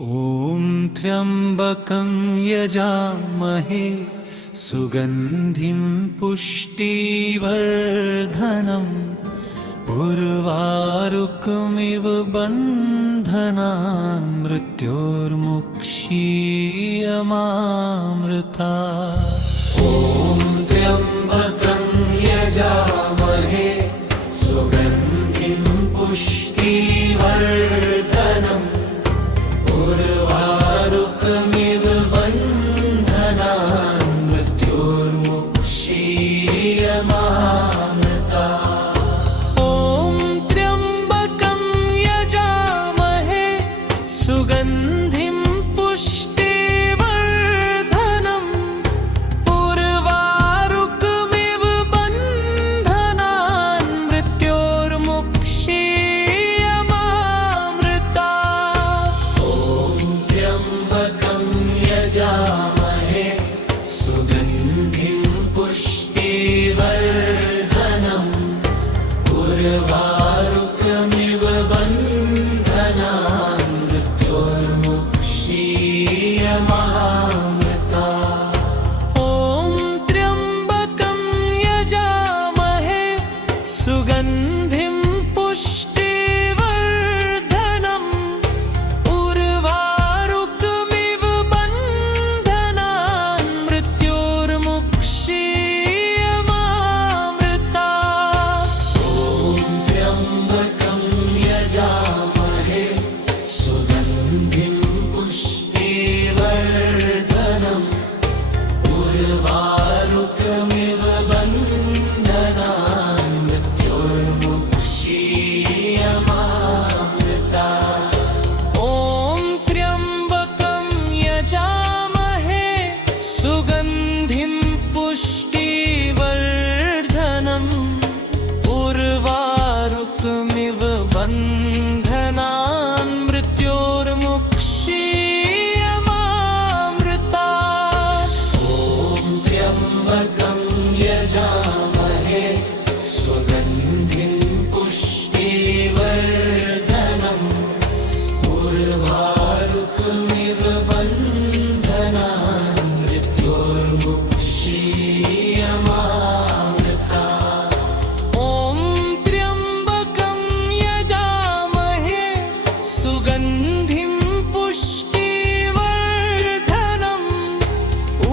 ॐ त्र्यम्बकं यजामहे सुगन्धिं पुष्टिवर्धनम् उर्वारुकमिव बन्धनान् मृत्योर्मुक्षीयमामृतात्। ॐ त्र्यम्बकं यजामहे सुगन्धिं पुष्टिवर्धनम् उर्वारुकमिव बन्धनान् मृत्योर्मुक्षीयमामृतात्। ॐ त्र्यम्बकं यजामहे सुगन्धिं पुष्टिवर्धनम् उर्वारुकमिव बन्धनान् मृत्योर्मुक्षीयमामृतात्। त्र्यम्बकं यजामहे सुगन्धिं पुष्टिवर्धनम् उर्वारुकमिव बन्धनान् मृत्योर्मुक्षीयमामृतात्। ॐ त्र्यम्बकं यजामहे सुगन्धिं पुष्टिवर्धनम् उर्वारुकमिव बन्धनान् मृत्योर्मुक्षीयमामृतात्। ॐ त्र्यम्बकं यजामहे सुगन्धिं पुष्टिवर्धनम् उर्वारुकमिव बन्धनान् मृत्योर्मुक्षीयमामृतात्। ॐ त्र्यम्बकं यजामहे सुगन्धिं पुष्टिवर्धनम् उर्वारुकमिव बन्धनान् मृत्योर्मुक्षीयमामृतात्। ॐ त्र्यम्बकं यजामहे सुगन्धिं पुष्टिवर्धनम् उर्वारुकमिव बन्धनान् मृत्योर्मुक्षीयमामृतात्। ॐ त्र्यम्बकं यजामहे सुगन्धिं पुष्टिवर्धनम्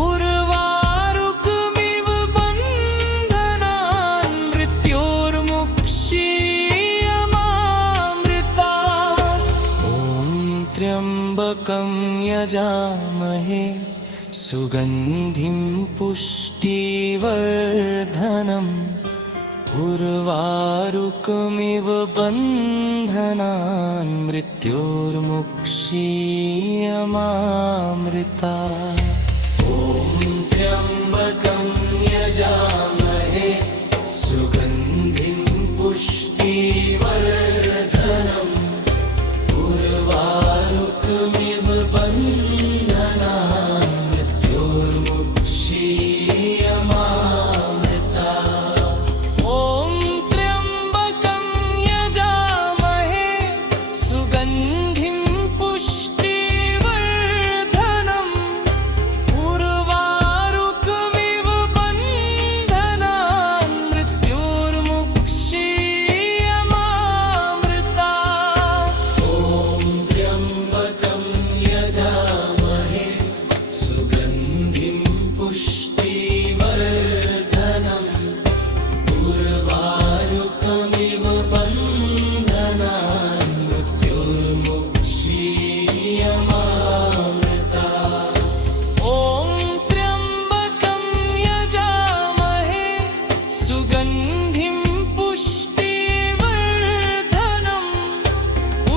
उर्वारुकमिव बन्धनान् मृत्योर्मुक्षीयमामृतात्। ॐ त्र्यम्बकं यजामहे सुगन्धिं पुष्टिवर्धनम् उर्वारुकमिव बन्धनान् मृत्योर्मुक्षीयमामृतात्। ॐ त्र्यम्बकं यजामहे सुगन्धिं पुष्टिवर्धनम् उर्वारुकमिव बन्धनान् मृत्योर्मुक्षीयमामृतात्। ॐ त्र्यम्बकं यजामहे सुगन्धिं पुष्टिवर्धनम् उर्वारुकमिव बन्धनान् मृत्योर्मुक्षीयमामृतात्। ॐ त्र्यम्बकं यजामहे सुगन्धिं पुष्टिवर्धनम्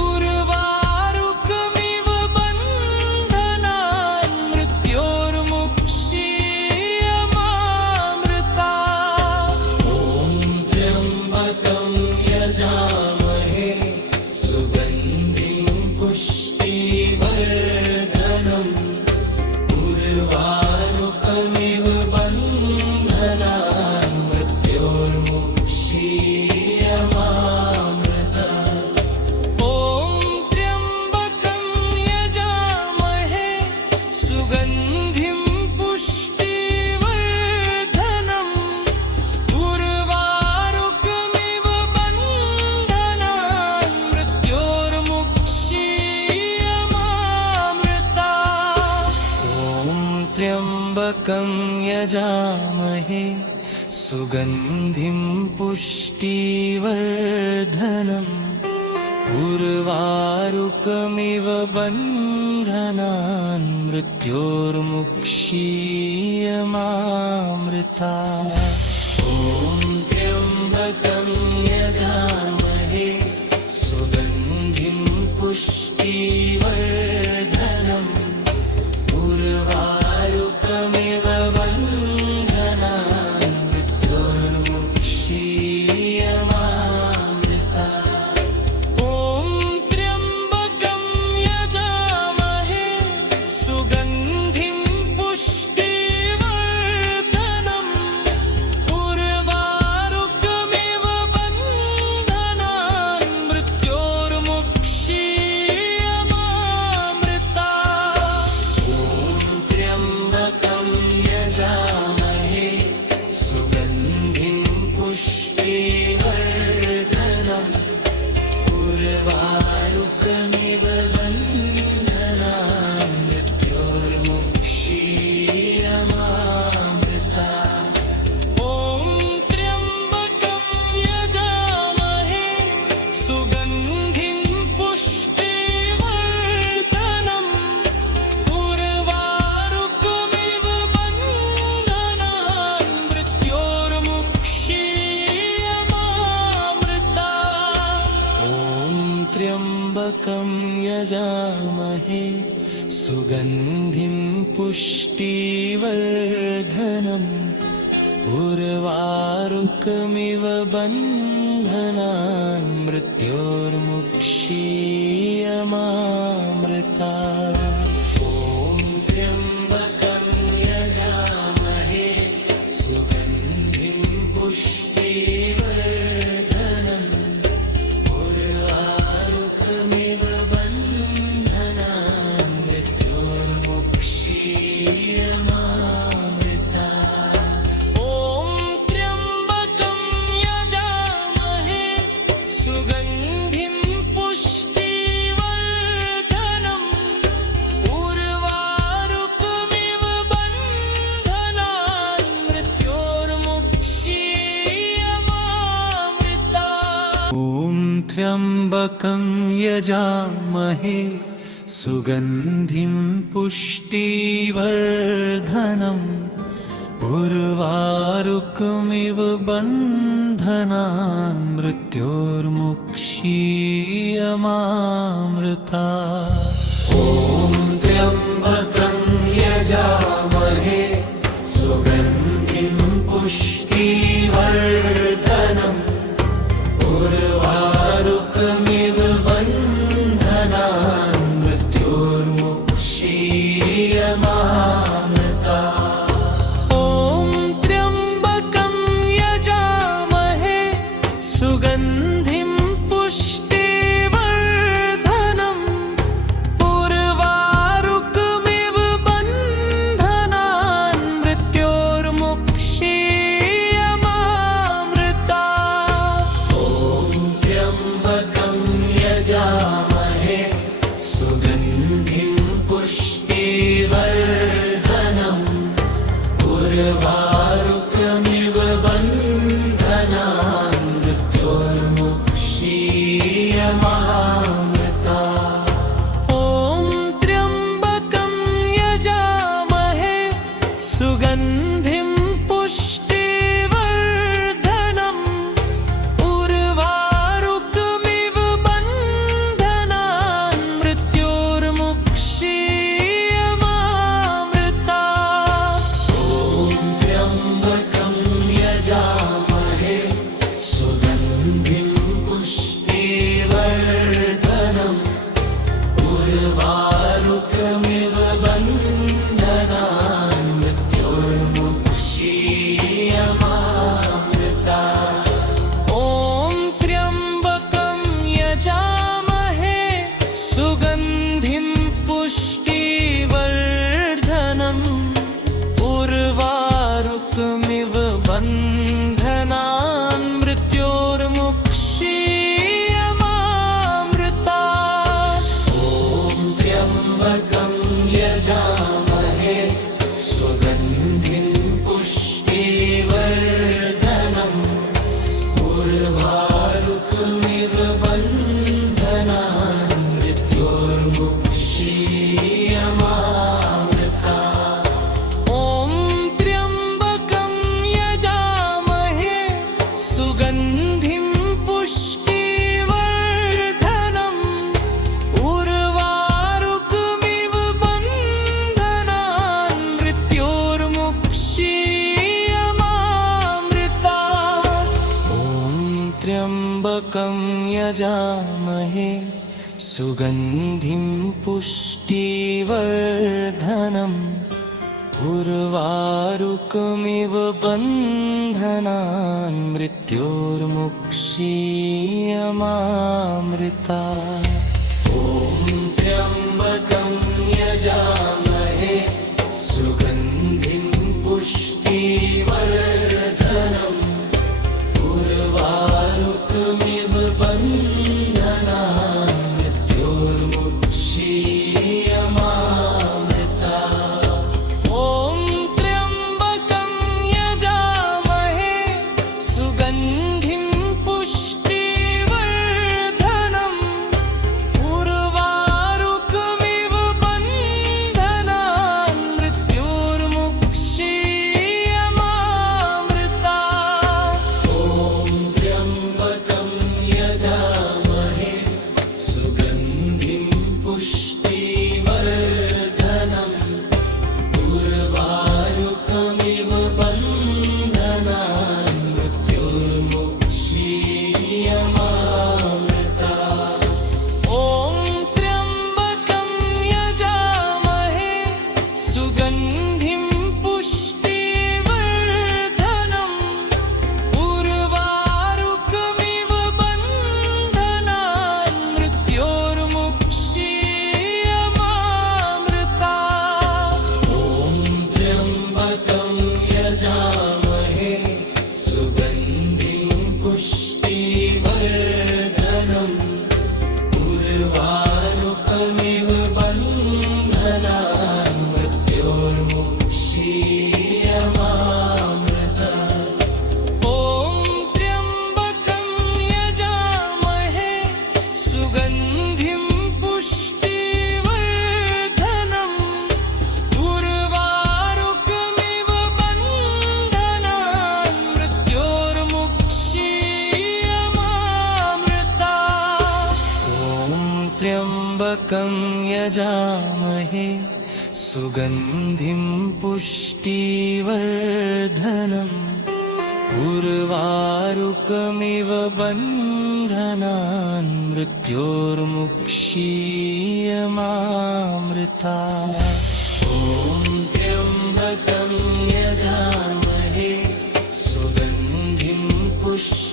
उर्वारुकमिव बन्धनान् मृत्योर्मुक्षीयमामृतात्। ॐ त्र्यम्बकं यजामहे सुगन्धिं पुष्टिवर्धनम् उर्वारुकमिव बन्धनान् मृत्योर्मुक्षीयमामृतात्। ॐ त्र्यम्बकं यजामहे त्र्यम्बकं यजामहे सुगन्धिं पुष्टिवर्धनम् उर्वारुकमिव बन्धनान् मृत्योर्मुक्षीयमामृता ॐ त्र्यम्बकं यजामहे सुगन्धिं पुष्टिवर्धनम् उर्वारुकमिव बन्धनान् मृत्योर्मुक्षीयमामृता ॐ त्र्यम्बकं यजामहे सुगन्धिं पुष्टिवर्धनम् उर्वारुकमिव बन्धनान् मृत्योर्मुक्षीयमामृता ॐ त्र्यम्बकं यजामहे सुगन्धिं पुष्टिवर्धनम् उर्वारुकमिव बन्धनान् मृत्योर्मुक्षीयमामृता ॐ त्र्यम्बकं यजामहे सुगन्धिं पुष्टिवर्धनम् उर्वारुकमिव बन्धनान् मृत्योर्मुक्षीयमामृता ॐ त्र्यम्बकं यजामहे सुगन्धिं पुष्टिवर्धनम् उर्वारुकमिव बन्धनान् मृत्योर्मुक्षीयमामृता ॐ त्र्यम्बकं यजामहे सुगन्धिं पुष्टिवर्धनम् उर्वारुकमिव बन्धनान् मृत्योर्मुक्षीयमामृता ॐ त्र्यम्बकं यजामहे सुगन्धिं पुष्टिवर्धनम् उर्वारुकमिव बन्धनान् मृत्योर्मुक्षीयमामृता ॐ त्र्यम्बकं यजामहे सुगन्धिं पुष्टिवर्धनम् उर्वारुकमिव बन्धनान् मृत्योर्मुक्षीयमामृता ॐ त्र्यम्बकं यजामहे सुगन्धिं पुष्टिवर्धनम् उर्वारुकमिव बन्धनान् मृत्योर्मुक्षीयमामृता ॐ त्र्यम्बकं यजामहे सुगन्धिं पुष्टिवर्धनम् उर्वारुकमिव बन्धनान् मृत्योर्मुक्षीयमामृता ॐ त्र्यम्बकं यजामहे सुगन्धिं पुष्टिवर्धनम् उर्वारुकमिव बन्धनान् मृत्योर्मुक्षीयमामृता ॐ त्र्यम्बकं यजामहे सुगन्धिं पुष्टिवर्धनम् उर्वारुकमिव बन्धनान् मृत्योर्मुक्षीयमामृता ॐ त्र्यम्बकं यजामहे सुगन्धिं पुष्टिवर्धनम् उर्वारुकमिव बन्धनान् मृत्योर्मुक्षीयमामृता ॐ त्र्यम्बकं यजामहे सुगन्धिं पुष्टिवर्धनम् उर्वारुकमिव बन्धनान् मृत्योर्मुक्षीयमामृता ॐ त्र्यम्बकं यजामहे सुगन्धिं सुगन्धिं पुष्टिवर्धनम् उर्वारुकमिव बन्धनान् मृत्योर्मुक्षीयमामृता ॐ त्र्यम्बकं यजामहे सुगन्धिं पुष्टिवर्धनम् उर्वारुकमिव बन्धनान् मृत्योर्मुक्षीयमामृता ॐ त्र्यम्बकं यजामहे सुगन्धिं पुष्टिवर्धनम् उर्वारुकमिव बन्धनान् मृत्योर्मुक्षीयमामृता ॐ त्र्यम्बकं यजामहे सुगन्धिं पुष्टिवर्धनम् उर्वारुकमिव बन्धनान् मृत्योर्मुक्षीयमामृता ॐ त्र्यम्बकं यजामहे सुगन्धिं पुष्टिवर्धनम् उर्वारुकमिव बन्धनान् मृत्योर्मुक्षीयमामृता ॐ त्र्यम्बकं यजामहे सुगन्धिं पुष्टिवर्धनम् उर्वारुकमिव बन्धनान् मृत्योर्मुक्षीयमामृता ॐ त्र्यम्बकं यजामहे सुगन्धिं पुष्टिवर्धनम् उर्वारुकमिव बन्धनान् मृत्योर्मुक्षीयमामृता ॐ त्र्यम्बकं यजामहे सुगन्धिं पुष्टिवर्धनम्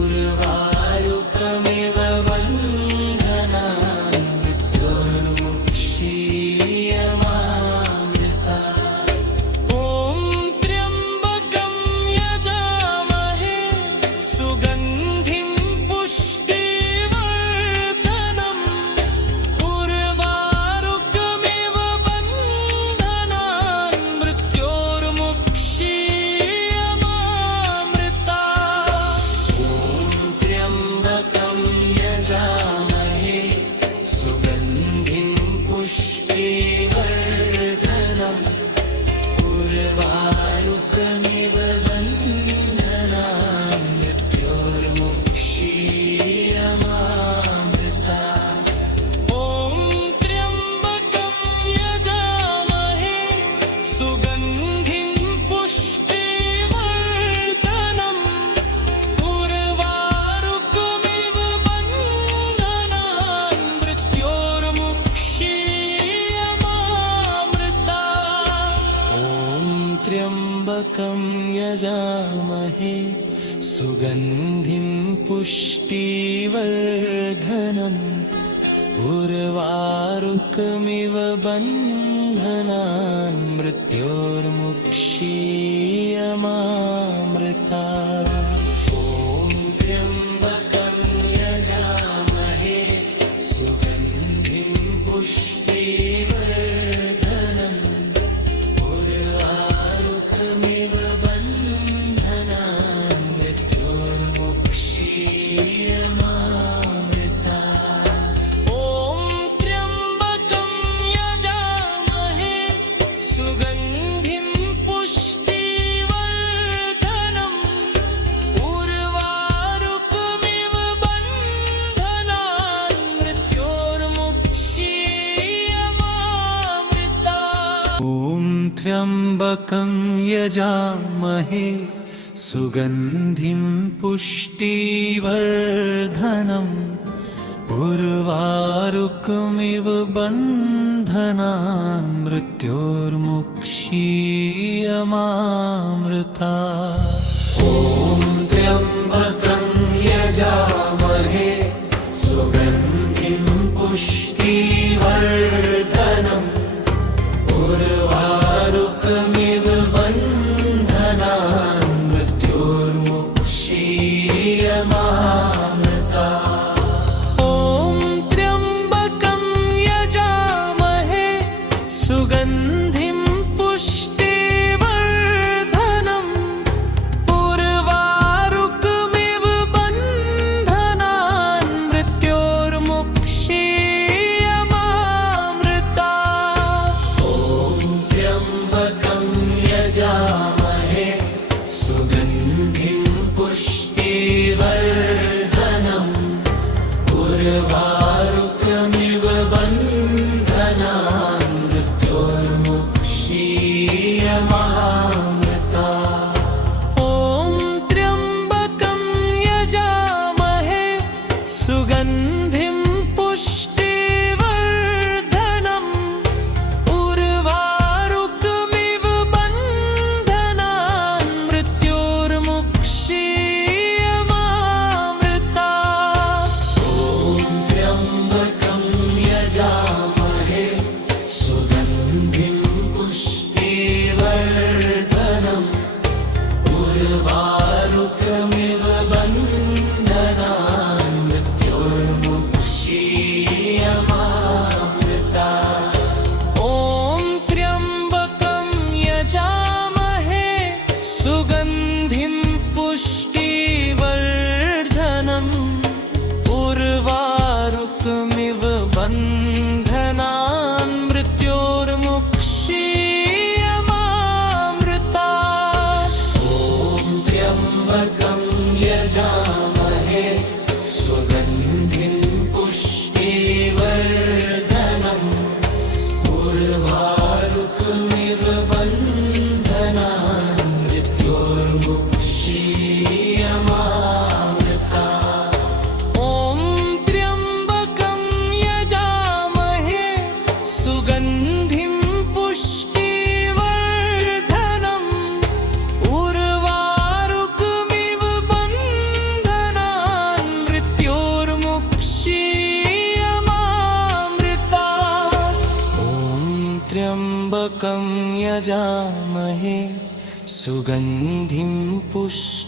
उर्वारुकमिव बन्धनान् मृत्योर्मुक्षीयमामृता ॐ त्र्यम्बकं यजामहे सुगन्धिं पुष्टिवर्धनम् उर्वारुकमिव बन्धनान् मृत्योर्मुक्षीयमामृता ॐ त्र्यम्बकं यजामहे सुगन्धिं पुष्टिवर्धनम् उर्वारुकमिव बन्धनान् मृत्योर्मुक्षीयमामृता ॐ त्र्यम्बकं यजामहे सुगन्धिं पुष्टिवर्धनम् उर्वारुकमिव बन्धनान् मृत्योर्मुक्षीयमामृता ॐ त्र्यम्बकं यजामहे सुगन्धिं पुष्टिवर्धनम् उर्वारुकमिव बन्धनान् मृत्योर्मुक्षीयमामृता ॐ त्र्यम्बकं यजामहे सुगन्धिं पुष्टिवर्धनम् उर्वारुकमिव बन्धनान् मृत्योर्मुक्षीयमामृता ॐ त्र्यम्बकं यजामहे सुगन्धिं पुष्टिवर्धनम् उर्वारुकमिव बन्धनान् मृत्योर्मुक्षीयमामृता ॐ त्र्यम्बकं यजामहे सुगन्धिं पुष्टिवर्धनम् उर्वारुकमिव बन्धनान् मृत्योर्मुक्षीयमामृता ॐ त्र्यम्बकं यजामहे सुगन्धिं पुष्टिवर्धनम् उर्वारुकमिव बन्धनान् मृत्योर्मुक्षीयमामृता। ॐ त्र्यम्बकं यजामहे सुगन्धिं पुष्टिवर्धनम् उर्वारुकमिव बन्धनान् मृत्योर्मुक्षीयमामृता। सुगन्धिं पुष्टिवर्धनम् उर्वारुकमिव बन्धनान् मृत्योर्मुक्षीयमामृता। ॐ त्र्यम्बकं यजामहे सुगन्धिं पुष्टिवर्धनम् उर्वारुकमिव बन्धनान् मृत्योर्मुक्षीयमामृता। ॐ त्र्यम्बकं यजामहे सुगन्धिं पुष्टिवर्धनम् उर्वारुकमिव बन्धनान् मृत्योर्मुक्षीयमामृता। ॐ त्र्यम्बकं यजामहे सुगन्धिं पुष्टिवर्धनम् उर्वारुकमिव बन्धनान् मृत्योर्मुक्षीयमामृता। ॐ त्र्यम्बकं यजामहे सुगन्धिं पुष्टिवर्धनम् उर्वारुकमिव बन्धनान् मृत्योर्मुक्षीयमामृता। ॐ त्र्यम्बकं यजामहे सुगन्धिं पुष्टिवर्धनम् उर्वारुकमिव बन्धनान् मृत्योर्मुक्षीयमामृता। ॐ त्र्यम्बकं यजामहे सुगन्धिं पुष्टिवर्धनम् उर्वारुकमिव बन्धनान् मृत्योर्मुक्षीयमामृता। ॐ त्र्यम्बकं यजामहे सुगन्धिं पुष्टिवर्धनम्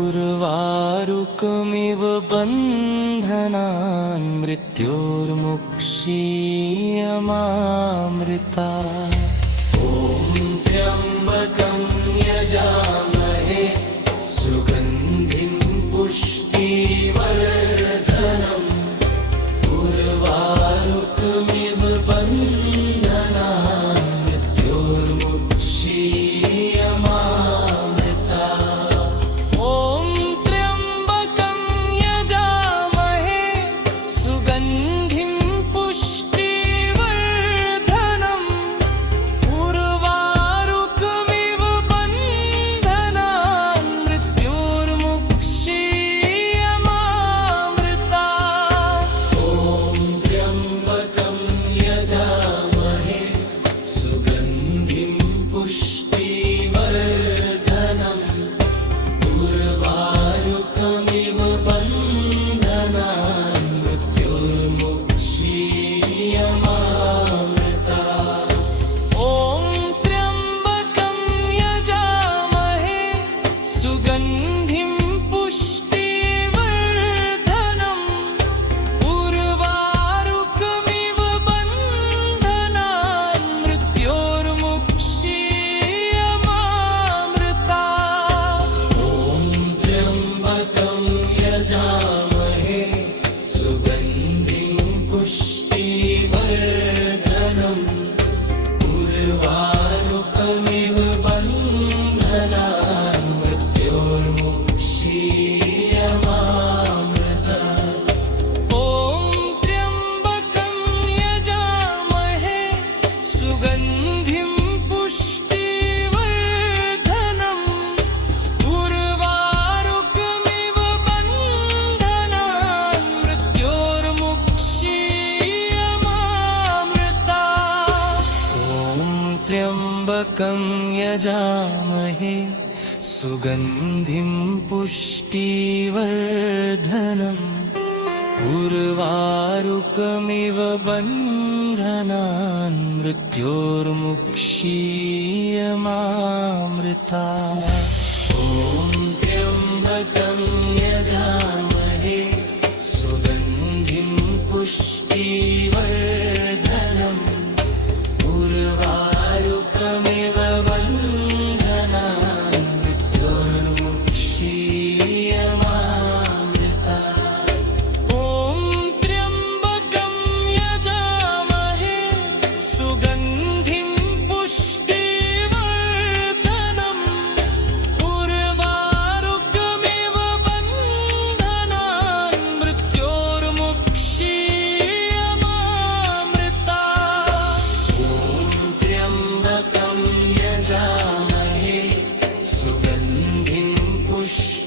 उर्वारुकमिव बन्धनान् मृत्योर्मुक्षीयमामृता। ॐ त्र्यम्बकं यजामहे सुगन्धिं पुष्टिवर्धनम् उर्वारुकमिव बन्धनान् मृत्योर्मुक्षीयमामृता। ॐ त्र्यम्बकं यजामहे सुगन्धिं पुष्टिवर्धनम् उर्वारुकमिव बन्धनान् सुगन्धिं पुष्टिवर्धनम् उर्वारुकमिव बन्धनान् मृत्योर्मुक्षीयमामृता ॐ त्र्यम्बकं यजामहे सुगन्धिं पुष्टिवर्धनम् उर्वारुकमिव बन्धनान् मृत्योर्मुक्षीयमामृता ॐ त्र्यम्बकं यजामहे सुगन्धिं पुष्टिवर्धनम् उर्वारुकमिव बन्धनान् मृत्योर्मुक्षीयमामृता ॐ त्र्यम्बकं यजामहे सुगन्धिं पुष्टिवर्धनम्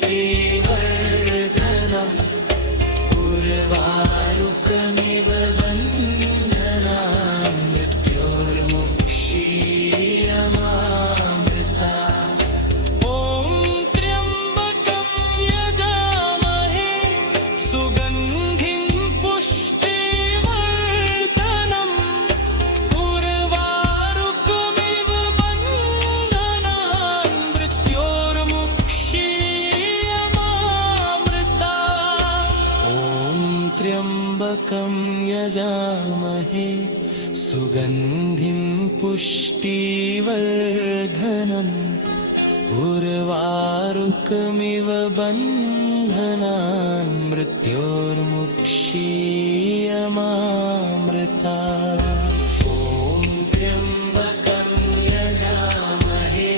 उर्वारुकमिव बन्धनान् मृत्योर्मुक्षीयमामृता ॐ त्र्यम्बकं यजामहे सुगन्धिं पुष्टिवर्धनम् उर्वारुकमिव बन्धनान् मृत्योर्मुक्षीयमामृता ॐ त्र्यम्बकं यजामहे सुगन्धिं पुष्टिवर्धनम् उर्वारुकमिव बन्धनान् मृत्योर्मुक्षीयमामृता ॐ त्र्यम्बकं यजामहे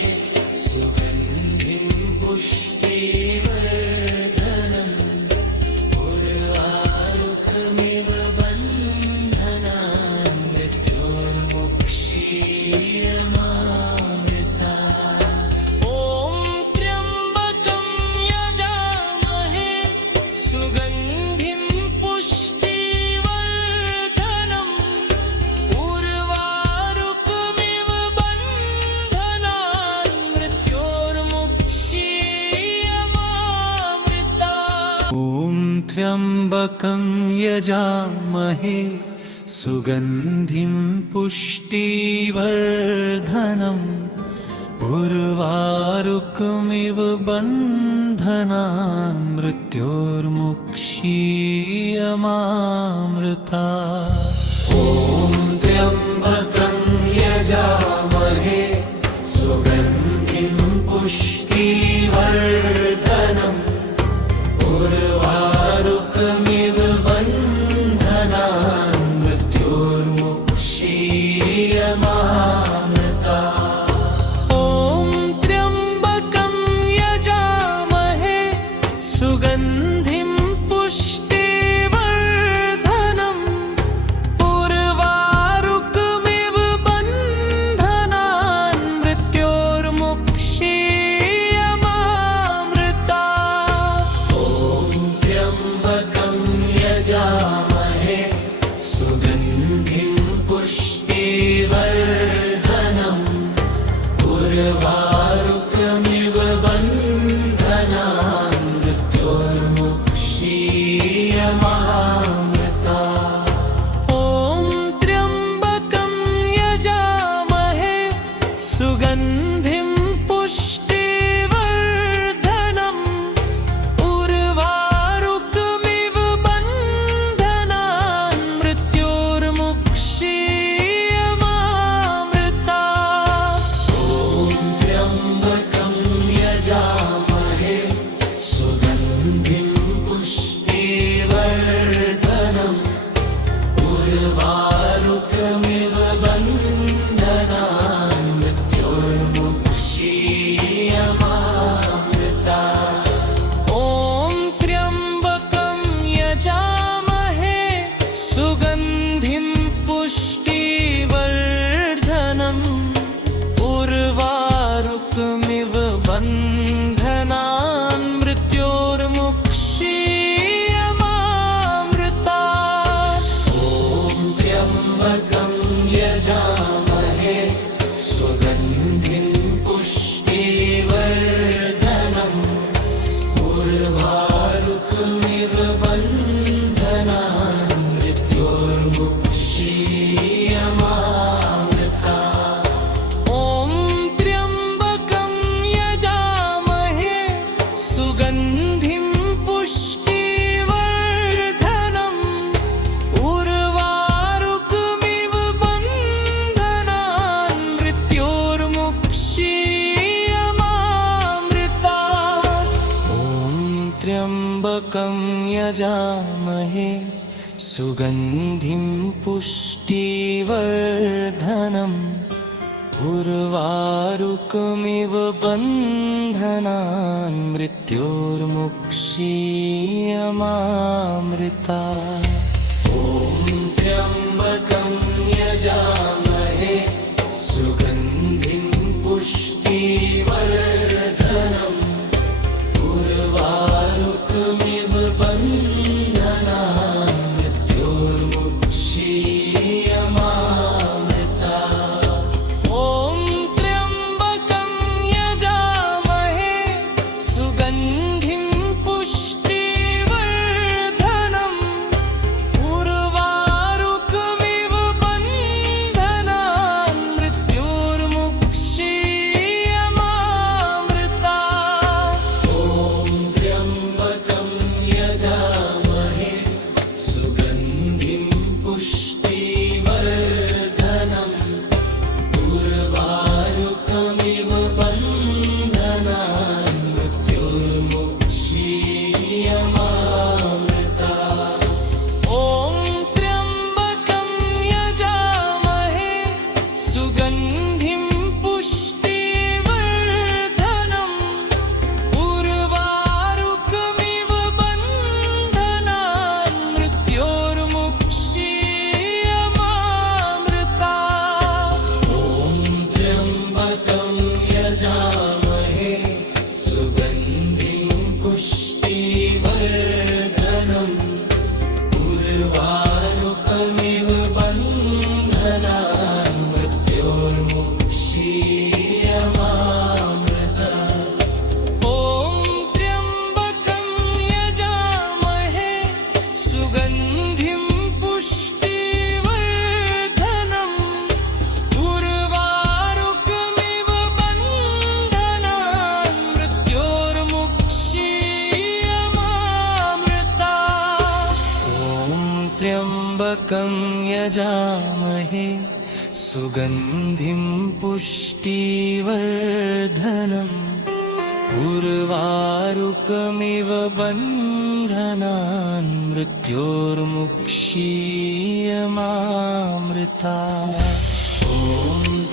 सुगन्धिं पुष्टिवर्धनम् उर्वारुकमिव बन्धनान् मृत्योर्मुक्षीयमामृता ॐ त्र्यम्बकं यजामहे सुगन्धिं पुष्टिवर्धनम् उर्वारुकमिव बन्धनान् मृत्योर्मुक्षीयमामृता ॐ त्र्यम्बकं यजामहे सुगन्धिं पुष्टिवर्धनम् उर्वारुकमिव बन्धनान् मृत्योर्मुक्षीयमामृता ॐ त्र्यम्बकं यजामहे सुगन्धिं पुष्टिवर्धनम् उर्वारुकमिव बन्धनान् मृत्योर्मुक्षीयमामृता ॐ त्र्यम्बकं यजामहे सुगन्धिं पुष्टिवर्धनम् उर्वारुकमिव बन्धनान् मृत्योर्मुक्षीयमामृता ॐ त्र्यम्बकं यजामहे सुगन्धिं पुष्टिवर्धनम् उर्वारुकमिव बन्धनान् मृत्योर्मुक्षीयमामृता त्र्यम्बकं यजामहे सुगन्धिं पुष्टिवर्धनम् उर्वारुकमिव बन्धनान् मृत्योर्मुक्षीयमामृता ॐ त्र्यम्बकं यजामहे सुगन्धिं पुष्टिवर्धनम् उर्वारुकमिव बन्धनान् मृत्योर्मुक्षीयमामृता ॐ त्र्यम्बकं यजामहे सुगन्धिं पुष्टिवर्धनम् उर्वारुकमिव बन्धनान् मृत्योर्मुक्षीयमामृता ॐ त्र्यम्बकं यजामहे सुगन्धिं पुष्टिवर्धनम् उर्वारुकमिव बन्धनान् मृत्योर्मुक्षीयमामृता ॐ त्र्यम्बकं यजामहे सुगन्धिं पुष्टिवर्धनम् उर्वारुकमिव बन्धनान् मृत्योर्मुक्षीयमामृता ॐ त्र्यम्बकं यजामहे सुगन्धिं पुष्टिवर्धनम् उर्वारुकमिव बन्धनान् मृत्योर्मुक्षीयमामृता ॐ त्र्यम्बकं यजामहे सुगन्धिं पुष्टिवर्धनम् उर्वारुकमिव बन्धनान् मृत्योर्मुक्षीयमामृता ॐ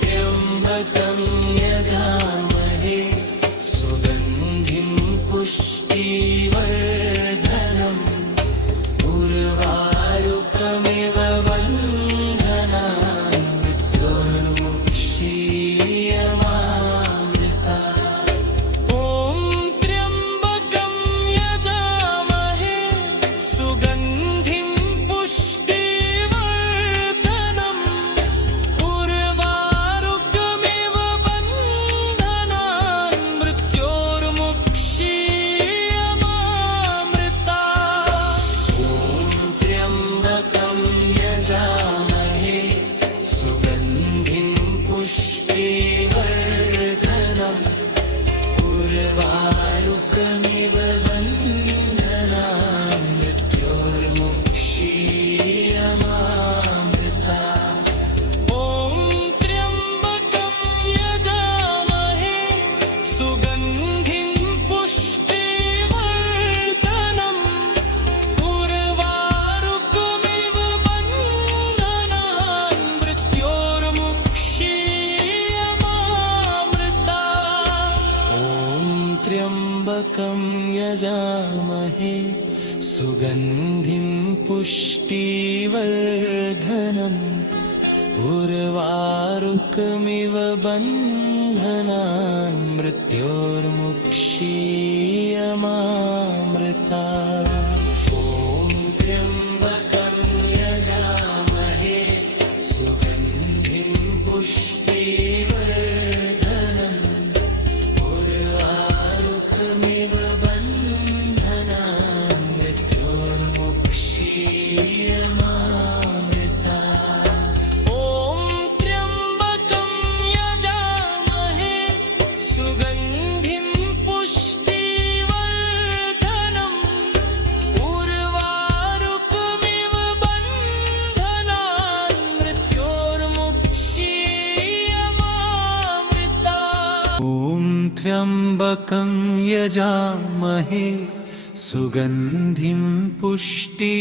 त्र्यम्बकं यजामहे सुगन्धिं पुष्टिवर्धनम् उर्वारुकमिव बन्धनान् मृत्योर्मुक्षीयमामृता ॐ त्र्यम्बकं यजामहे सुगन्धिं पुष्टिवर्धनम् उर्वारुकमिव बन्धनान् मृत्योर्मुक्षीयमामृता ॐ त्र्यम्बकं यजामहे सुगन्धिं पुष्टिवर्धनम् उर्वारुकमिव बन्धनान् मृत्योर्मुक्षीयमामृता ॐ त्र्यम्बकं यजामहे सुगन्धिं पुष्टिवर्धनम् उर्वारुकमिव बन्धनान् मृत्योर्मुक्षीयमामृता ॐ त्र्यम्बकं यजामहे सुगन्धिं पुष्टिवर्धनम् उर्वारुकमिव बन्धनान् मृत्योर्मुक्षीयमामृता ॐ त्र्यम्बकं यजामहे सुगन्धिं पुष्टिवर्धनम् उर्वारुकमिव बन्धनान् मृत्योर्मुक्षीयमामृता ॐ त्र्यम्बकं यजामहे सुगन्धिं पुष्टिवर्धनम् उर्वारुकमिव बन्धनान् मृत्योर्मुक्षीयमामृता ॐ त्र्यम्बकं यजामहे सुगन्धिं पुष्टिवर्धनम् उर्वारुकमिव बन्धनान् मृत्योर्मुक्षीयमामृता ॐ त्र्यम्बकं यजामहे सुगन्धिं पुष्टिवर्धनम्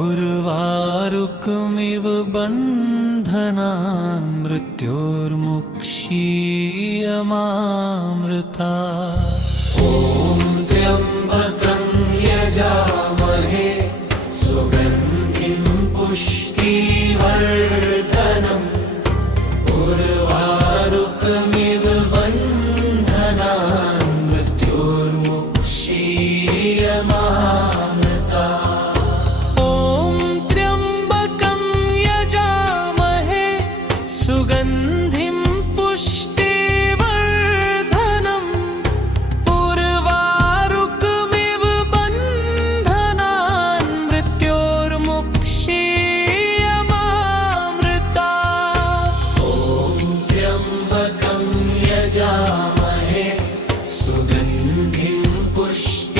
उर्वारुकमिव बन्धनान् मृत्योर्मुक्षीयमामृता। ॐ त्र्यम्बकं यजामहे सुगन्धिं पुष्टिवर्धनम् उर्वारुकमिव बन्धनान् मृत्योर्मुक्षीयमामृता। ॐ त्र्यम्बकं यजामहे सुगन्धिं पुष्टिवर्धनम् उर्वारुकमिव बन्धनान् मृत्योर्मुक्षीयमामृता। ॐ त्र्यम्बकं यजामहे सुगन्धिं पुष्टिवर्धनम्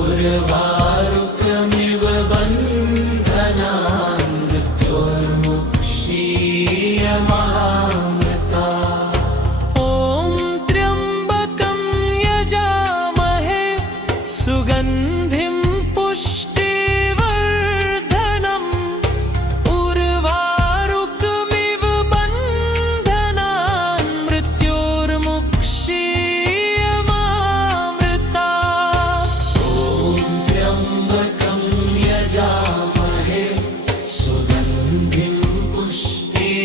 उर्वारुकमिव बन्धनान् मृत्योर्मुक्षीयमामृता। ॐ त्र्यम्बकं यजामहे सुगन्धिं पुष्टिवर्धनम् उर्वारुकमिव बन्धनान् मृत्योर्मुक्षीयमामृता। ॐ त्र्यम्बकं यजामहे सुगन्धिं पुष्टिवर्धनम्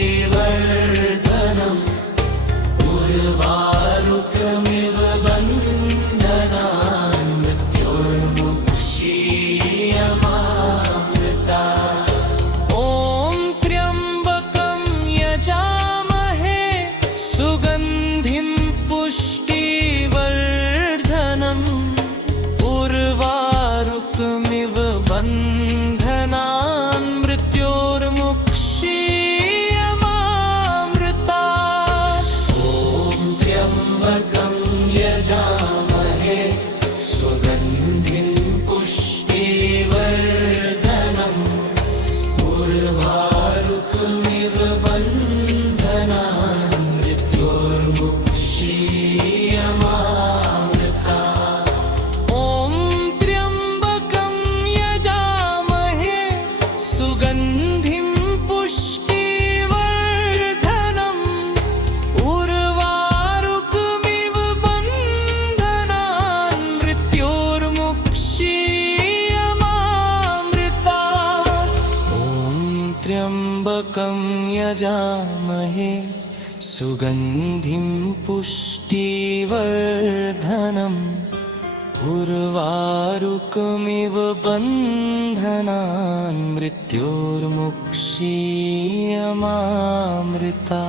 उर्वारुकमिव बन्धनान् मृत्योर्मुक्षीयमामृता। ॐ त्र्यम्बकं यजामहे सुगन्धिं पुष्टिवर्धनम् उर्वारुकमिव बन्धनान् मृत्योर्मुक्षीयमामृता। ॐ त्र्यम्बकं यजामहे सुगन्धिं पुष्टिवर्धनम् उर्वारुकमिव बन्धनान् मृत्योर्मुक्षीयमामृता। ॐ त्र्यम्बकं यजामहे सुगन्धिं पुष्टिवर्धनम् उर्वारुकमिव बन्धनान् मृत्योर्मुक्षीयमामृता। ॐ त्र्यम्बकं यजामहे सुगन्धिं पुष्टिवर्धनम् उर्वारुकमिव बन्धनान् मृत्योर्मुक्षीयमामृता।